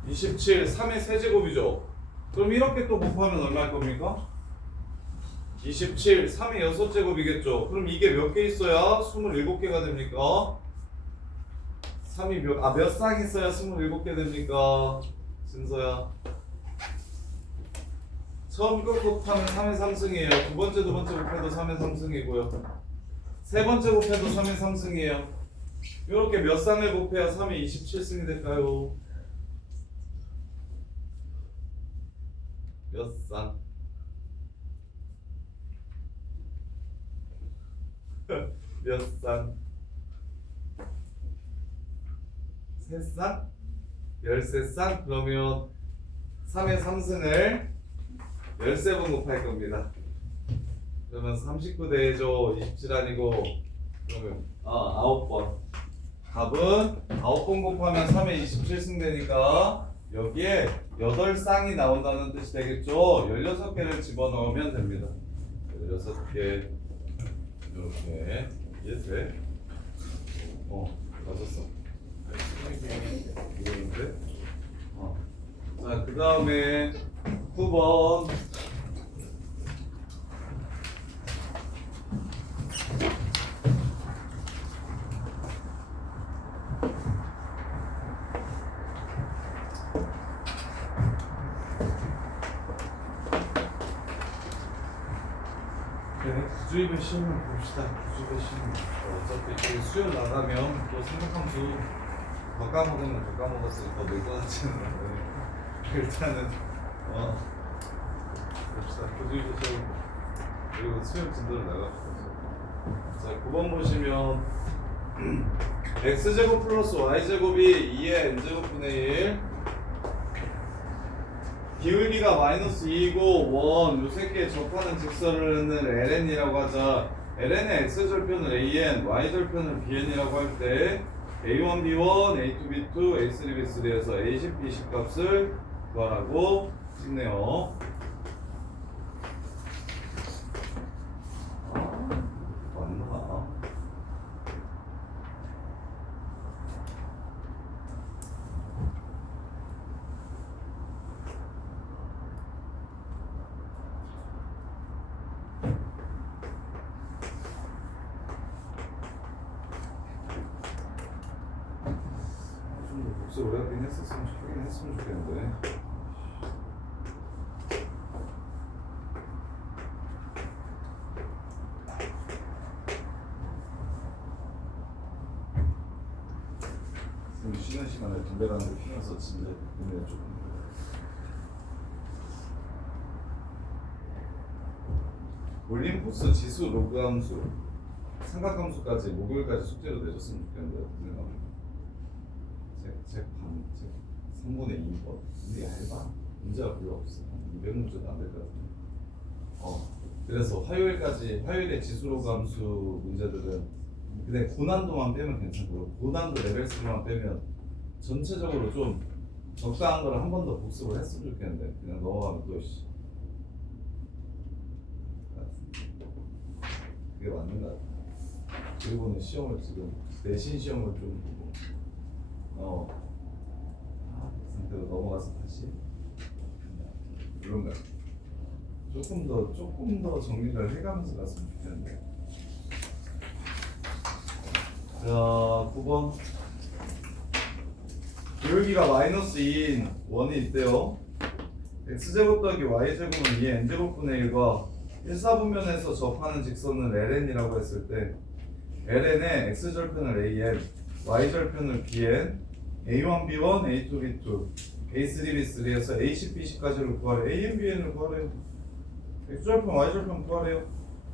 27, 3의 세제곱이죠. 그럼 이렇게 또 곱하면 얼마일 겁니까? 27, 3의 6제곱이겠죠. 그럼 이게 몇 개 있어야 27개가 됩니까? 3이 몇 쌍 있어야 27개 됩니까? 진서야. 처음 거 곱하면 3의 3승이에요. 두 번째 곱해도 3의 3승이고요. 세 번째 곱해도 3의 3승이에요. 이렇게 몇 쌍을 곱해야 3의 27승이 될까요? 몇 쌍? 몇 쌍? 세 쌍? 13쌍? 그러면 3의 3승을 13번 곱할 겁니다. 그러면 39 대죠. 27 아니고 그러면 9번. 답은 9번 곱하면 3의 27승 되니까 여기에 8쌍이 나온다는 뜻이 되겠죠. 16개를 집어넣으면 됩니다. 16개 이렇게 이해돼? 맞았어. 그 다음에 9번. 네, 구주입의 시험을 봅시다. 구주입의 시험. 어차피 그 수요 나가면 또 생각함수 더 까먹으면 더 까먹었으니까 더 늘 것 같지는 않아요. 일단은 봅시다. 구주입의 시험 그리고 수요 진도를 나갑시다. 자, 9번 보시면 x제곱 플러스 y제곱이 2의 n제곱분의 1 기울기가 마이너스 2이고 원 요새 개 접하는 직선을 ln이라고 하자. ln의 x절편을 an, y절편을 bn이라고 할 때 a1, b1, a2, b2, a3, b3에서 a10, b10 값을 구하라고 찍네요. 맞나? 좀더 복습 오래 하긴 했으면 좋겠는데. 쉬는 시간에 분배라는 게 필요해서 진짜 고민이 조금. 올림푸스 지수 로그 함수 삼각함수까지 목요일까지 숙제로 내줬으면 좋겠는데 어떻게 생각합니까? 제 3분의 2번 근데 얇아. 문제가 별로 없어. 200문제도 안 될 것 같은데. 그래서 화요일에 지수 로그 함수 문제들은 근데 고난도만 빼면 괜찮고요. 고난도 레벨 3만 빼면 전체적으로 좀 적당한 거를 한 번 더 복습을 했으면 좋겠는데 그냥 넘어가면 또 그게 맞는 것 같아. 그리고는 시험을 지금 내신 시험을 좀 보고 그 상태로 넘어가서 다시 이런가 조금 더 정리를 해가면서 갔으면 좋겠는데. 자, 9번 기울기가 마이너스 2인 원이 있대요. x제곱 더하기 y제곱은 2의 n제곱분의 1과 1사분면에서 접하는 직선은 ln이라고 했을 때 ln의 x절편을 an, y절편을 bn, a1, b1, a2, b2, a3, b3에서 a10, b10까지를 구하래. an, bn을 구하래요. x절편, y절편 구하래요.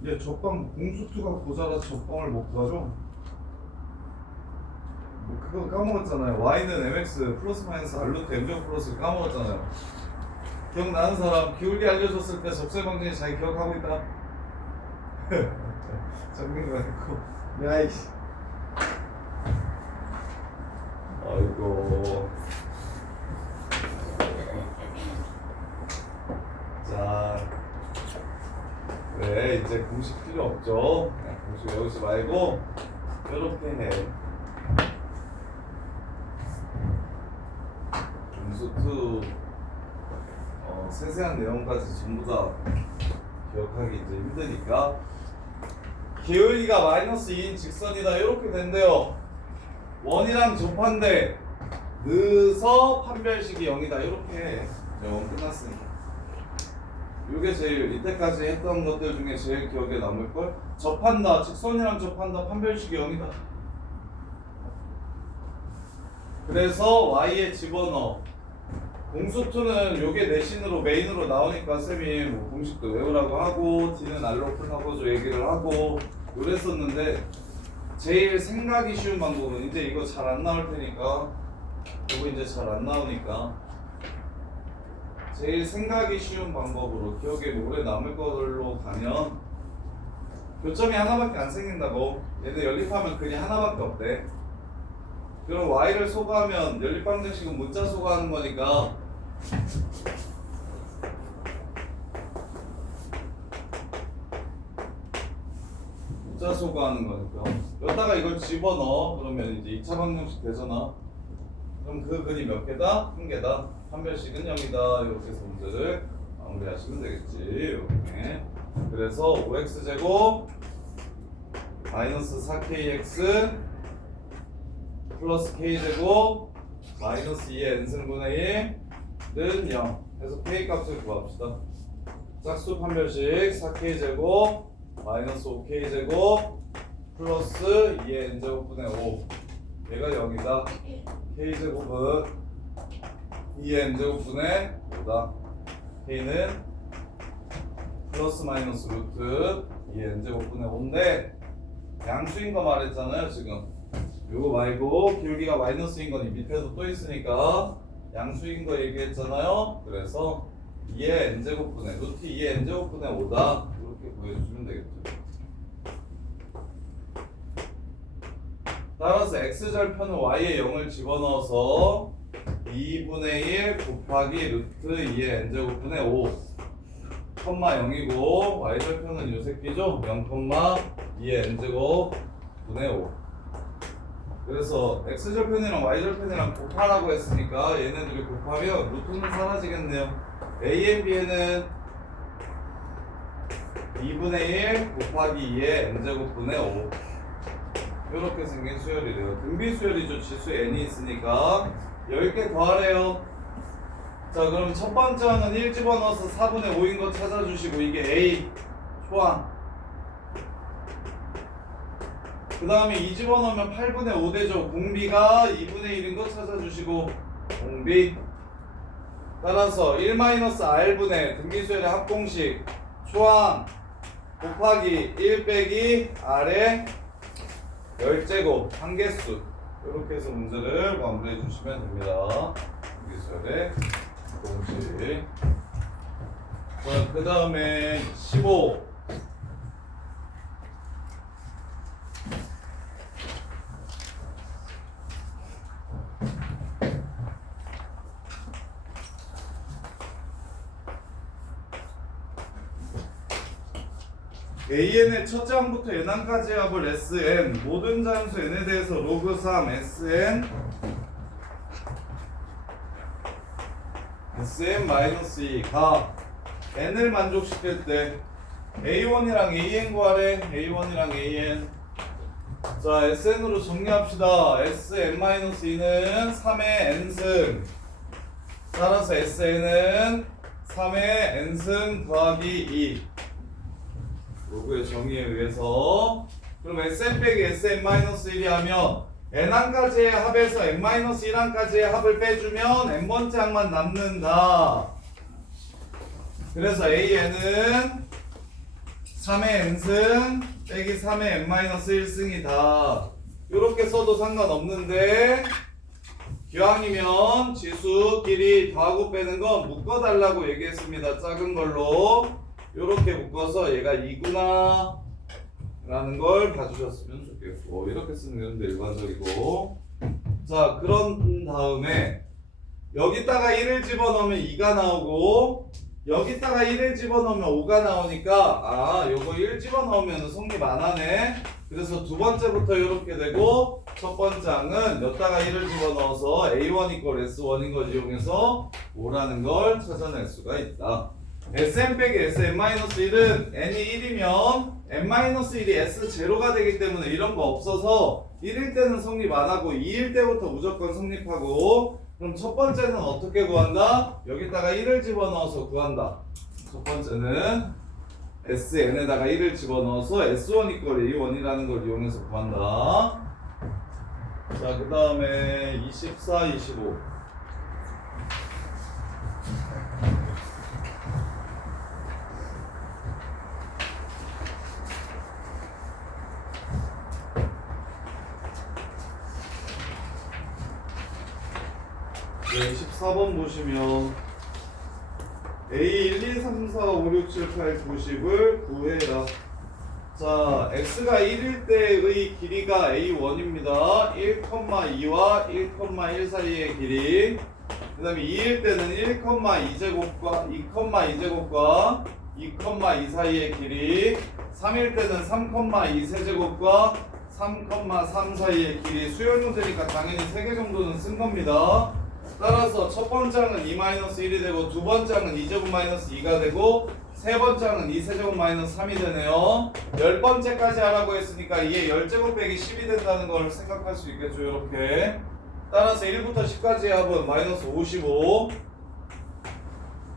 이제 접방 공수투가 고자라 접방을 못 구하죠. 그거 까먹었잖아요. y는 mx 플러스 마이너스 r루트 m제곱 플러스를 까먹었잖아요. 기억나는 사람? 기울기 알려줬을 때 접셈방정이 잘 기억하고 있다. 정리가 했고 야이씨 아이고. 자, 그래 이제 공식 필요 없죠. 공식 외우지 말고 이렇게 해. 공수투 세세한 내용까지 전부 다 기억하기 이제 힘드니까. 기울기가 마이너스 2인 직선이다 이렇게 된대요. 원이랑 접한데 느서 판별식이 0이다 이렇게 해. 영어 끝났으니까. 이게 제일 이때까지 했던 것들 중에 제일 기억에 남을걸? 접한다, 직선이랑 접한다, 판별식이 0이다. 그래서 y에 집어넣어. 공수투는 요게 내신으로 메인으로 나오니까 쌤이 뭐 공식도 외우라고 하고 D는 R로 풀하고 얘기를 하고 그랬었는데 제일 생각이 쉬운 방법은 이제 이거 잘 안 나올 테니까 이거 이제 잘 안 나오니까 제일 생각이 쉬운 방법으로 기억에 오래 남을 걸로 가면 교점이 하나밖에 안 생긴다고. 얘네 연립하면 근이 하나밖에 없대. 그럼 y를 소거하면 연립방정식은 문자 소거하는 거니까 문자 소거하는 거니까 여기다가 이걸 집어넣어. 그러면 이제 2차 방정식 되잖아. 그럼 그럼 그 근이 몇 개다? 한 개다. 판별식은 0이다. 이렇게 해서 문제를 마무리하시면 되겠지. 이렇게. 그래서 5x제곱 마이너스 4kx 플러스 k제곱 마이너스 2의 n승분의 1은 0 해서 k 값을 구합시다. 짝수 판별식 4k제곱 마이너스 5k제곱 플러스 2의 n제곱분의 5 얘가 0이다. k제곱은 2의 n제곱분의 5다. k는 플러스 마이너스 루트 2의 n제곱분의 5인데 양수인 거 말했잖아요 지금. 요거 말고 기울기가 마이너스인 건 이 밑에도 또 있으니까 양수인 거 얘기했잖아요. 그래서 2의 n제곱분의 루트 2의 n제곱분의 5다. 이렇게 보여주시면 되겠죠. 따라서 x절편은 y에 0을 집어넣어서 2분의 1 곱하기 루트 2의 n제곱분의 5 0이고 y절편은 요 새끼죠. 0,2의 n제곱분의 5 그래서 x절편이랑 y절편이랑 곱하라고 했으니까 얘네들이 곱하면 루트는 사라지겠네요. a, b에는 2분의 1 곱하기 2의 n제곱분의 5 이렇게 생긴 수열이래요. 등비 수열이죠. 지수 n이 있으니까 10개 더하래요. 자 그럼 첫 번째 항은 1 집어넣어서 4분의 5인 거 찾아주시고 이게 A 초항 그 다음에 2 집어넣으면 8분의 5 되죠. 공비가 2분의 1인 거 찾아주시고 공비 따라서 1-R분의 등비수열의 합공식 초항 곱하기 1 빼기 R의 10제곱 한개수 이렇게 해서 문제를 마무리해 주시면 됩니다. 등비수열의 합공식 자 그 다음에 15 AN의 첫째 항부터 n항까지의 합을 SN 모든 자연수 n에 대해서 로그 3 SN-2가 n을 만족시킬 때 A1이랑 AN 구하래. A1이랑 AN 자 SN으로 정리합시다. SN-2는 3의 n승 따라서 SN은 3의 n승 더하기 2 로그의 정의에 의해서 그럼 SN 빼기 SN-1이 하면 n항까지의 합에서 n-1항까지의 합을 빼주면 n번째 항만 남는다. 그래서 AN은 3의 n승 빼기 3의 n-1승이다. 이렇게 써도 상관없는데 기왕이면 지수끼리 더하고 빼는 건 묶어달라고 얘기했습니다. 작은 걸로 이렇게 묶어서 얘가 2구나 라는 걸 봐주셨으면 좋겠고 이렇게 쓰는 게 일반적이고 자 그런 다음에 여기다가 1을 집어넣으면 2가 나오고 여기다가 1을 집어넣으면 5가 나오니까 아 요거 1 집어넣으면 성립 안 하네. 그래서 두 번째부터 이렇게 되고 첫 번째 항은 여기다가 1을 집어넣어서 A1 = S1인 걸 이용해서 5라는 걸 찾아낼 수가 있다. Sn 빼기 Sn-1은 n이 1이면 n-1이 S0가 되기 때문에 이런 거 없어서 1일 때는 성립 안 하고 2일 때부터 무조건 성립하고 그럼 첫 번째는 어떻게 구한다? 여기다가 1을 집어넣어서 구한다. 첫 번째는 Sn에다가 1을 집어넣어서 S1 = A1이라는 걸 이용해서 구한다. 자, 그 다음에 24, 25 24번 보시면 A1, 2, 3, 4, 5, 6, 7, 8, 90을 구해라. 자, x가 1일 때의 길이가 A1입니다. 1,2와 1,1 사이의 길이. 그 다음에 2일 때는 1,2제곱과 2,2제곱과 2,2 사이의 길이. 3일 때는 3,2 세제곱과 3,3 사이의 길이 수열 문제니까 당연히 3개 정도는 쓴 겁니다. 따라서 첫 번째 항은 2-1이 되고 두 번째 항은 2제곱 마이너스 2가 되고 세 번째 항은 2세제곱 마이너스 3이 되네요. 10번째까지 하라고 했으니까 이게 10제곱 빼기 10이 된다는 걸 생각할 수 있겠죠. 이렇게 따라서 1부터 10까지의 합은 마이너스 55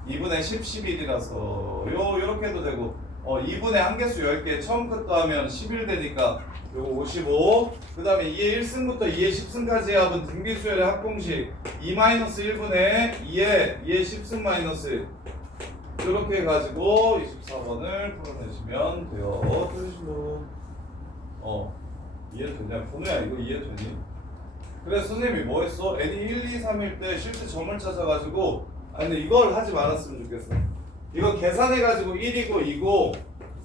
2분의 10, 11이라서 요렇게 해도 되고 2분의 한개수 10개 처음 끝도 하면 11 되니까 요거 55 그 다음에 2의 1승부터 2의 10승까지의 합은 등비수열의 합공식 2-1분의 2의 10승 마이너스 이렇게 해가지고 24번을 풀어내시면 돼요. 틀리신 분 이해됐냐? 번호야 이거 이해되니? 그래서 선생님이 뭐 했어? n이 1, 2, 3일 때 실제 점을 찾아가지고 근데 이걸 하지 말았으면 좋겠어. 이거 계산해가지고 1이고 2고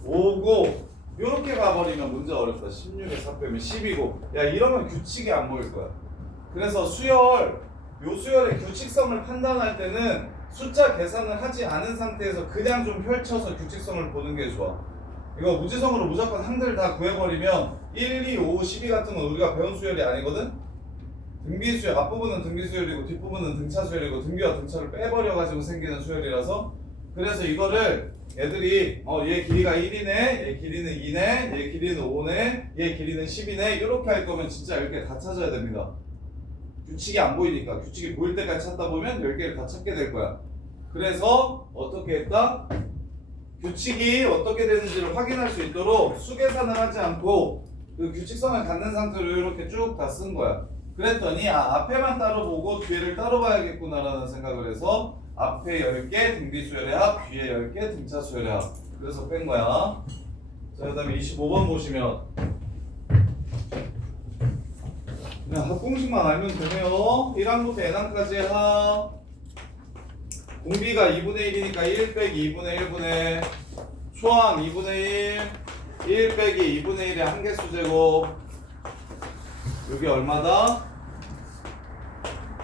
5고 요렇게 가버리면 문제 어렵다. 16에 4 빼면 10이고 야 이러면 규칙이 안 보일 거야. 그래서 요 수열의 규칙성을 판단할 때는 숫자 계산을 하지 않은 상태에서 그냥 좀 펼쳐서 규칙성을 보는 게 좋아. 이거 무지성으로 무조건 항들 다 구해버리면 1, 2, 5, 12 같은 건 우리가 배운 수열이 아니거든? 등비수열, 앞부분은 등비수열이고 뒷부분은 등차수열이고 등비와 등차를 빼버려가지고 생기는 수열이라서 그래서 이거를 애들이 얘 길이가 1이네, 얘 길이는 2네, 얘 길이는 5네, 얘 길이는 10이네 이렇게 할 거면 진짜 10개 다 찾아야 됩니다. 규칙이 안 보이니까 규칙이 보일 때까지 찾다 보면 10개를 다 찾게 될 거야. 그래서 어떻게 했다? 규칙이 어떻게 되는지를 확인할 수 있도록 수계산을 하지 않고 그 규칙성을 갖는 상태로 이렇게 쭉 다 쓴 거야. 그랬더니 앞에만 따로 보고 뒤에를 따로 봐야겠구나 라는 생각을 해서 앞에 10개 등비수열의 합, 뒤에 10개 등차수열의 합 그래서 뺀 거야. 자, 그 다음에 25번 보시면 그냥 합공식만 알면 되네요. 1항부터 n항까지의 합 공비가 2분의 1이니까 1 빼기 2분의 1분의 초항 2분의 1 빼기 2분의 1의 한개수 제곱 여기 얼마다?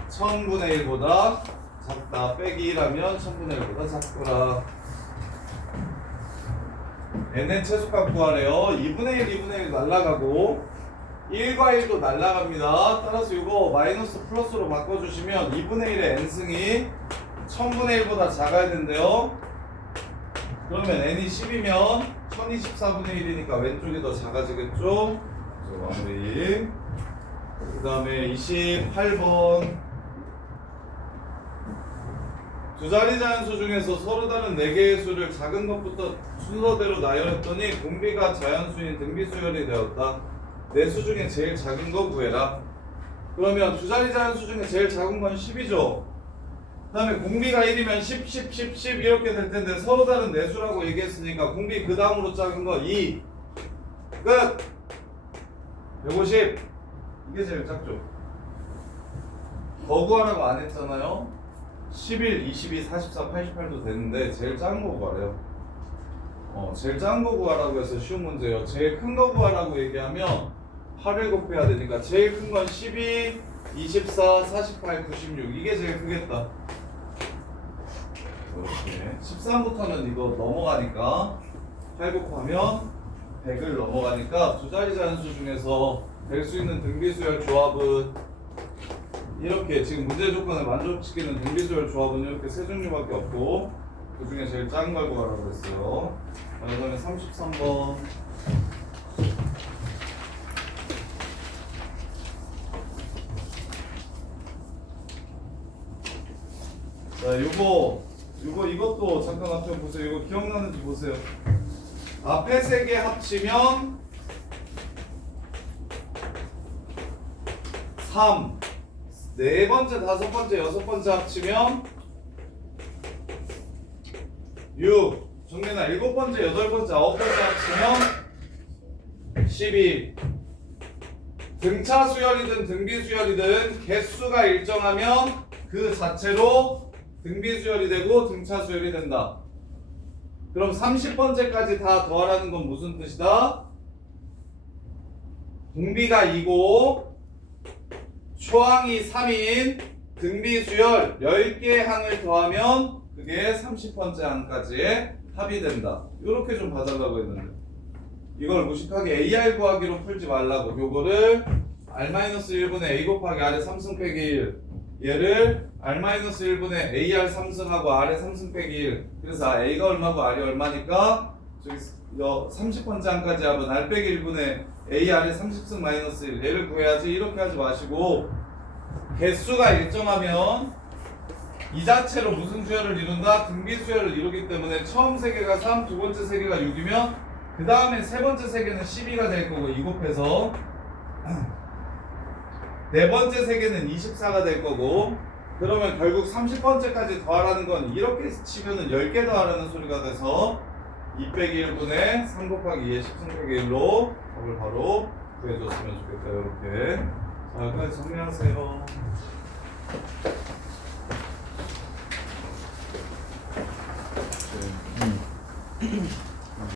1000분의 1보다 작다 빼기 1하면 1000분의 1보다 작더라. n의 최소값 구하래요. 2분의 1, 2분의 1 날라가고 1과 1도 날라갑니다. 따라서 이거 마이너스 플러스로 바꿔주시면 2분의 1의 n승이 1000분의 1보다 작아야 된대요. 그러면 n이 10이면 1024분의 1이니까 왼쪽이 더 작아지겠죠? 그래서 마무리. 그 다음에 28번 두 자리 자연수 중에서 서로 다른 4개의 수를 작은 것부터 순서대로 나열했더니 공비가 자연수인 등비수열이 되었다. 4수 중에 제일 작은 거 구해라. 그러면 두 자리 자연수 중에 제일 작은 건 10이죠. 그 다음에 공비가 1이면 10, 10, 10, 10 이렇게 될 텐데 서로 다른 4수라고 얘기했으니까 공비 그 다음으로 작은 거 2 끝! 150 이게 제일 작죠. 더 구하라고 안 했잖아요. 11, 22, 44, 88도 되는데 제일 작은 거 구하래요. 제일 작은 거 구하라고 해서 쉬운 문제예요. 제일 큰 거 구하라고 얘기하면 8을 곱해야 되니까 제일 큰 건 12, 24, 48, 96 이게 제일 크겠다. 이렇게 13부터는 이거 넘어가니까 8 곱하면 100을 넘어가니까 두 자리 자연수 중에서 될 수 있는 등비수열 조합은 이렇게 지금 문제 조건을 만족시키는 등비수열 조합은 이렇게 세 종류밖에 없고 그 중에 제일 작은 걸 구하라고 했어요. 그 다음에 33번 자, 이것도 잠깐 앞에 보세요. 이거 기억나는지 보세요. 앞에 3개 합치면 3 네 번째, 다섯 번째, 여섯 번째 합치면 6 정리나 일곱 번째, 여덟 번째, 아홉 번째 합치면 12 등차 수열이든 등비 수열이든 개수가 일정하면 그 자체로 등비 수열이 되고 등차 수열이 된다. 그럼 30번째까지 다 더하라는 건 무슨 뜻이다? 공비가 2고 초항이 3인 등비수열 10개의 항을 더하면 그게 30번째 항까지의 합이 된다. 이렇게 좀 봐달라고 했는데 이걸 무식하게 AR 구하기로 풀지 말라고. 요거를 R-1분의 A 곱하기 R의 3승 빼기 1 얘를 R-1분의 AR 3승하고 R의 3승 빼기 1 그래서 A가 얼마고 R이 얼마니까 저기 30번째 항까지 합은 R 빼기 1분의 AR의 30승 마이너스 1 얘를 구해야지. 이렇게 하지 마시고 개수가 일정하면 이 자체로 무슨 수열을 이룬다? 등비 수열을 이루기 때문에 처음 세 개가 3, 두 번째 세 개가 6이면 그 다음에 세 번째 세 개는 12가 될 거고 2 곱해서 네 번째 세 개는 24가 될 거고 그러면 결국 30번째까지 더하라는 건 이렇게 치면은 10개 더하라는 소리가 돼서 2 빼기 1분의 3 곱하기 2의 10승 빼기 1로 답을 바로 구해줬으면 좋겠다. 이렇게 자 여기까지 정리하세요. 네.